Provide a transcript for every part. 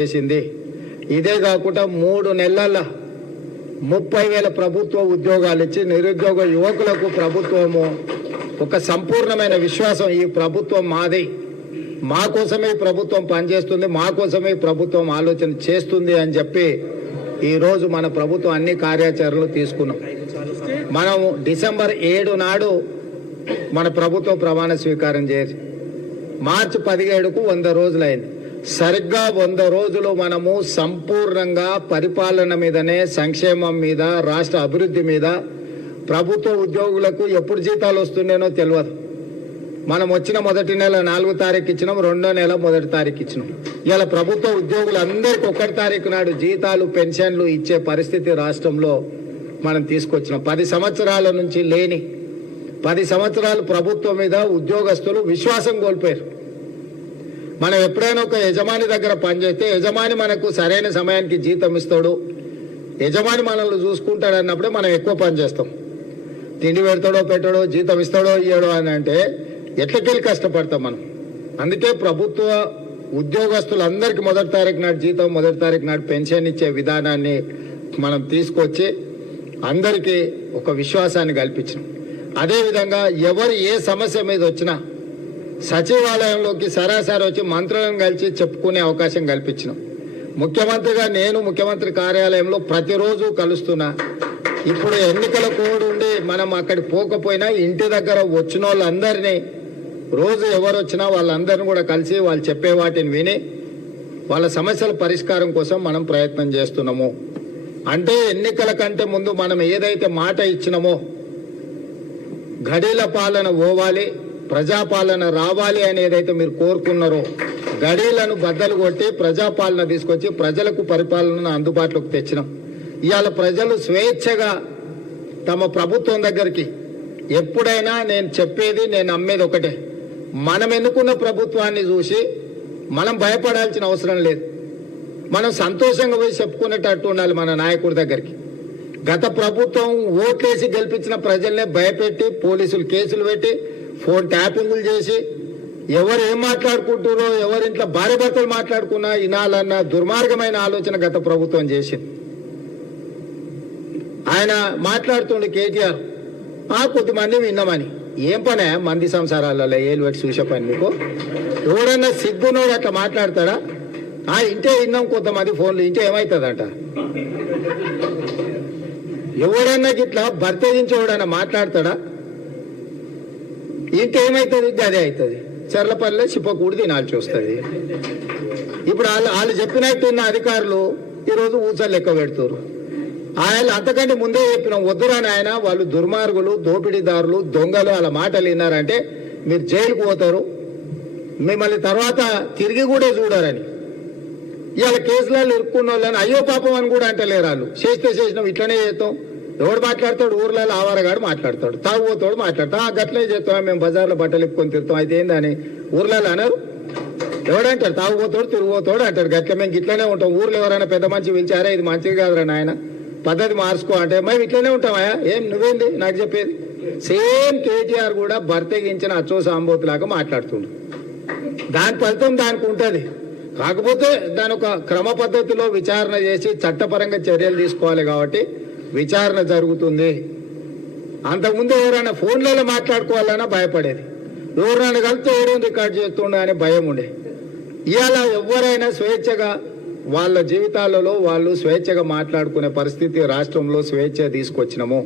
చేసింది. ఇదే కాకుండా 3 నెలల్లో 30,000 ప్రభుత్వ ఉద్యోగాలు ఇచ్చి నిరుద్యోగ యువకులకు ప్రభుత్వము ఒక సంపూర్ణమైన విశ్వాసం, ఈ ప్రభుత్వం మాది, మా కోసమే ప్రభుత్వం పనిచేస్తుంది, మా కోసమే ప్రభుత్వం ఆలోచన చేస్తుంది అని చెప్పి ఈరోజు మన ప్రభుత్వం అన్ని కార్యాచరణలు తీసుకున్నాం. మనము డిసెంబర్ 7 నాడు మన ప్రభుత్వం ప్రమాణ స్వీకారం చేసి మార్చి 17కు 100 రోజులైంది. సరిగ్గా 100 రోజులు మనము సంపూర్ణంగా పరిపాలన మీదనే, సంక్షేమం మీద, రాష్ట్ర అభివృద్ధి మీద, ప్రభుత్వ ఉద్యోగులకు ఎప్పుడు జీతాలు వస్తుండేనో తెలియదు. మనం వచ్చిన మొదటి నెల 4వ తారీఖు ఇచ్చినాం, 2వ నెల 1వ తారీఖు ఇచ్చినాం. ఇలా ప్రభుత్వ ఉద్యోగులందరికీ 1వ తారీఖు నాడు జీతాలు, పెన్షన్లు ఇచ్చే పరిస్థితి రాష్ట్రంలో మనం తీసుకొచ్చినాం. 10 సంవత్సరాల నుంచి లేని, 10 సంవత్సరాలు ప్రభుత్వం మీద ఉద్యోగస్తులు విశ్వాసం కోల్పోయారు. మనం ఎప్పుడైనా ఒక యజమాని దగ్గర పనిచేస్తే యజమాని మనకు సరైన సమయానికి జీతం ఇస్తాడు, యజమాని మనల్ని చూసుకుంటాడు అన్నప్పుడే మనం ఎక్కువ పని చేస్తాం. తిండి పెడతాడో పెట్టాడో, జీతం ఇస్తాడో ఇయ్యడో అని అంటే ఎట్లకెళ్ళి కష్టపడతాం మనం. అందుకే ప్రభుత్వ ఉద్యోగస్తులందరికీ 1వ తారీఖు నాడు జీతం, 1వ తారీఖు నాడు పెన్షన్ ఇచ్చే విధానాన్ని మనం తీసుకొచ్చి అందరికీ ఒక విశ్వాసాన్ని కల్పించినాం. అదేవిధంగా ఎవరు ఏ సమస్య మీద వచ్చినా సచివాలయంలోకి సరాసరి వచ్చి మంత్రులను కలిసి చెప్పుకునే అవకాశం కల్పించినాం. ముఖ్యమంత్రిగా నేను ముఖ్యమంత్రి కార్యాలయంలో ప్రతిరోజు కలుస్తున్నా. ఇప్పుడు ఎన్నికల కోడ్ ఉండి మనం అక్కడికి పోకపోయినా ఇంటి దగ్గర వచ్చిన వాళ్ళందరినీ రోజు ఎవరు వచ్చినా వాళ్ళందరినీ కూడా కలిసి వాళ్ళు చెప్పే వాటిని విని వాళ్ళ సమస్యల పరిష్కారం కోసం మనం ప్రయత్నం చేస్తున్నాము. అంటే ఎన్నికల కంటే ముందు మనం ఏదైతే మాట ఇచ్చినామో, గడీల పాలన పోవాలి, ప్రజాపాలన రావాలి అని ఏదైతే మీరు కోరుకున్నారో, గడీలను బద్దలు కొట్టి ప్రజాపాలన తీసుకొచ్చి ప్రజలకు పరిపాలనను అందుబాటులోకి తెచ్చినాం. ఇవాళ ప్రజలు స్వేచ్ఛగా తమ ప్రభుత్వం దగ్గరికి ఎప్పుడైనా, నేను చెప్పేది, నేను నమ్మేది ఒకటే, మనం ఎన్నుకున్న ప్రభుత్వాన్ని చూసి మనం భయపడాల్సిన అవసరం లేదు. మనం సంతోషంగా పోయి చెప్పుకునేటట్టు ఉండాలి మన నాయకుడి దగ్గరికి. గత ప్రభుత్వం ఓట్లేసి గెలిపించిన ప్రజల్నే భయపెట్టి, పోలీసులు కేసులు పెట్టి, ఫోన్ ట్యాపింగులు చేసి, ఎవరు ఏం మాట్లాడుకుంటారో, ఎవరింట్లో భార్య భర్తలు మాట్లాడుకున్నా వినాలన్న దుర్మార్గమైన ఆలోచన గత ప్రభుత్వం చేసింది. ఆయన మాట్లాడుతుండే కేటీఆర్, కొద్దిమంది విన్నామని. ఏం పనే మంది సంసారాలలో ఏలు పెట్టి చూసే పని మీకు? ఎవడన్నా సిగ్గునోడు అట్లా మాట్లాడతాడా? ఇంటే విన్నాం కొంతమంది ఫోన్లు, ఇంటే ఏమవుతుందంట? ఎవడన్నా గిట్లా భర్తగించి ఎవడన్నా మాట్లాడతాడా? ఇంటే ఏమవుతుంది? అదే అవుతుంది. చెర్లపల్లి చిప్పకూడి తినాల్సి వస్తుంది. ఇప్పుడు వాళ్ళు చెప్పినట్టున్న అధికారులు ఈరోజు ఊచలు లెక్క పెడుతున్నారు. ఆయన అంతకంటే ముందే చెప్పినాం, వద్దురాని ఆయన, వాళ్ళు దుర్మార్గులు, దోపిడీదారులు, దొంగలు, వాళ్ళ మాటలు విన్నారంటే మీరు జైలుకు పోతారు, మిమ్మల్ని తర్వాత తిరిగి కూడా చూడారని. ఇవాళ కేసులలో ఇరుక్కున్న వాళ్ళని అయ్యో పాపం అని కూడా అంటలేరు. వాళ్ళు చేసినాం, ఇట్లనే చేస్తాం. ఎవడు మాట్లాడతాడు? ఊర్లలో ఆవారగాడు మాట్లాడతాడు, తాగుపోతాడు మాట్లాడతాం, గట్లనే చేస్తాం, మేము బజార్లో బట్టలు ఇప్పుకొని తిరుగుతాం. అయితే ఏందని ఊర్లలో అన్నారు? ఎవడంటారు? తాగుపోతాడు, తిరిగిపోతాడు అంటారు. గట్ల మేము ఇట్లనే ఉంటాం. ఊర్లో ఎవరైనా పెద్ద మంచి పిలిచారా, ఇది మంచిది కాదురా నాయన, పద్ధతి మార్చుకో అంటే మేము ఇట్లనే ఉంటామా? ఏం నువ్వేంది నాకు చెప్పేది? సేమ్ కేటీఆర్ కూడా భర్తగించిన అచ్చో సాంబోతులాగా మాట్లాడుతుండు. దాని ఫలితం దానికి ఉంటుంది. కాకపోతే దాని ఒక క్రమ పద్ధతిలో విచారణ చేసి చట్టపరంగా చర్యలు తీసుకోవాలి కాబట్టి విచారణ జరుగుతుంది. అంతకుముందు ఎవరైనా ఫోన్లలో మాట్లాడుకోవాలన్నా భయపడేది, ఎవరైనా కలిస్తే ఎవరైనా రికార్డు చేస్తుండే అని భయం ఉండే. ఇవాళ ఎవరైనా స్వేచ్ఛగా వాళ్ళ జీవితాలలో వాళ్ళు స్వేచ్ఛగా మాట్లాడుకునే పరిస్థితి రాష్ట్రంలో స్వేచ్ఛ తీసుకొచ్చినాము.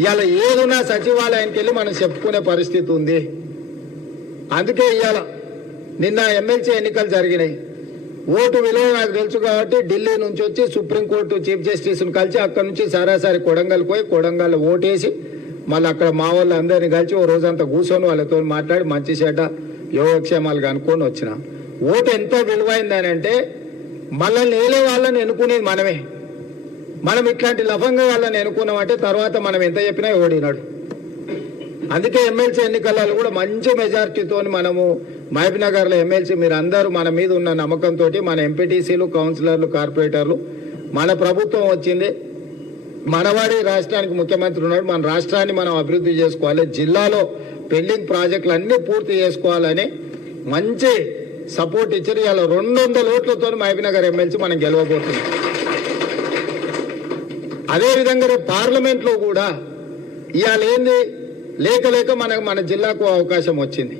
ఇవాళ ఏదున్నా సచివాలయానికి వెళ్ళి మనం చెప్పుకునే పరిస్థితి ఉంది. అందుకే ఇవాళ నిన్న ఎమ్మెల్సీ ఎన్నికలు జరిగినాయి. ఓటు విలువ నాకు తెలుసు కాబట్టి ఢిల్లీ నుంచి వచ్చి సుప్రీంకోర్టు చీఫ్ జస్టిస్ను కలిసి అక్కడ నుంచి సరాసరి కొడంగల్ పోయి కొడంగల్ ఓటేసి మళ్ళీ అక్కడ మా వాళ్ళందరినీ కలిసి ఓ రోజంతా కూర్చొని వాళ్ళతో మాట్లాడి మంచి చెడ్డ యోగక్షేమాలు కనుక్కొని వచ్చిన. ఓటు ఎంత విలువైందని అంటే మనల్ని ఏలే వాళ్ళని ఎన్నుకునేది మనమే. మనం ఇట్లాంటి లఫంగా వాళ్ళని ఎన్నుకున్నామంటే తర్వాత మనం ఎంత చెప్పినా ఓడినాడు. అందుకే ఎమ్మెల్సీ ఎన్నికలలో కూడా మంచి మెజార్టీతో మనము మహబూబ్నగర్లో ఎమ్మెల్సీ మీరు అందరూ మన మీద ఉన్న నమ్మకంతో మన ఎంపీటీసీలు, కౌన్సిలర్లు, కార్పొరేటర్లు, మన ప్రభుత్వం వచ్చింది, మనవాడి రాష్ట్రానికి ముఖ్యమంత్రి ఉన్నాడు, మన రాష్ట్రాన్ని మనం అభివృద్ధి చేసుకోవాలి, జిల్లాలో పెండింగ్ ప్రాజెక్టులు అన్నీ పూర్తి చేసుకోవాలని మంచి సపోర్ట్ ఇచ్చారు. ఇవాళ 200 ఓట్లతో మహబూబ్నగర్ ఎమ్మెల్సీ మనం గెలవబోతున్నాం. అదేవిధంగా రేపు పార్లమెంట్లో కూడా ఇవాళ ఏంది లేక మన జిల్లాకు అవకాశం వచ్చింది.